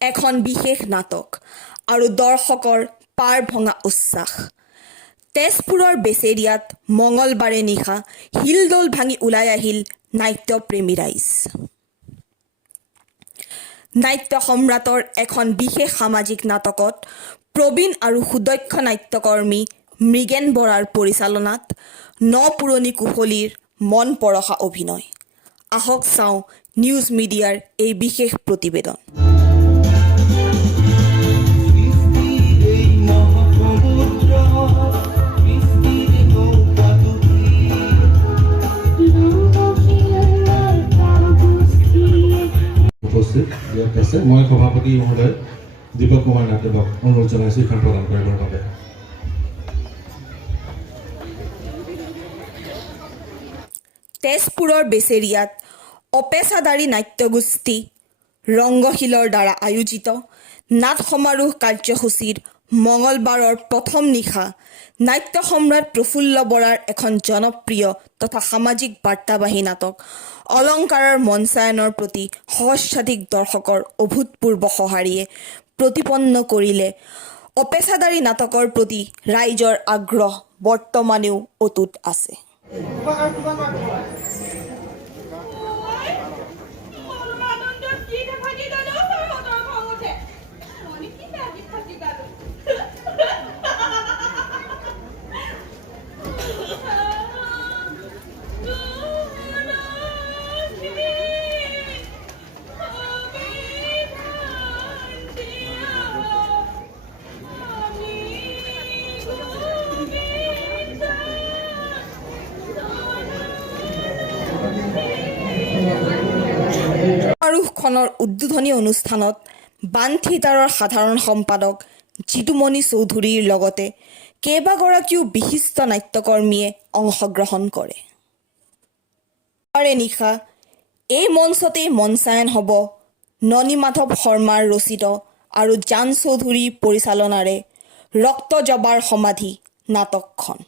এখন বিশেষ নাটক আৰু দৰ্শকৰ পাৰ ভঙা উচ্ছ্বাস। তেজপুৰৰ বেচেৰিয়াত মঙলবাৰে নিশা শিলদৌল ভাঙি ওলাই আহিল নাট্যপ্ৰেমী ৰাইজ। নাট্য সম্ৰাটৰ এখন বিশেষ সামাজিক নাটকত প্ৰবীণ আৰু সুদক্ষ নাট্যকৰ্মী মৃগেন বৰাৰ পৰিচালনাত ন পুৰণি কুশলীৰ মন পৰশা অভিনয়। আহক চাওঁ নিউজ মিডিয়াৰ এই বিশেষ প্ৰতিবেদন। মই সভাপতি মহোদয় দীপক কুমাৰ নাট্যক অনুৰোধ জনাইছোঁ এইখন প্ৰদান কৰিবৰ বাবে। তেজপুৰৰ বেচেৰিয়াত অপেচাদাৰী নাট্যগোষ্ঠী ৰংগশীলৰ দ্বাৰা আয়োজিত নাট সমাৰোহ কাৰ্যসূচীৰ মঙলবাৰৰ প্ৰথম নিশা নাট্য সম্ৰাট প্ৰফুল্ল বৰাৰ এখন জনপ্ৰিয় তথা সামাজিক বাৰ্তাবাহী নাটক অলংকাৰৰ মঞ্চায়নৰ প্ৰতি সহস্ৰাধিক দৰ্শকৰ অভূতপূৰ্ব সঁহাৰিয়ে প্ৰতিপন্ন কৰিলে অপেচাদাৰী নাটকৰ প্ৰতি ৰাইজৰ আগ্ৰহ বৰ্তমানেও অটুট আছে। সমাৰোহখনৰ উদ্বোধনী অনুষ্ঠানত বান থিয়েটাৰৰ সাধাৰণ সম্পাদক জিতুমণি চৌধুৰীৰ লগতে কেইবাগৰাকীও বিশিষ্ট নাট্যকৰ্মীয়ে অংশগ্ৰহণ কৰে। নিশা এই মঞ্চতেই মঞ্চায়ন হ'ব ননিমাধৱ শৰ্মাৰ ৰচিত আৰু জান চৌধুৰীৰ পৰিচালনাৰে ৰক্ত জবাৰ সমাধি নাটকখন।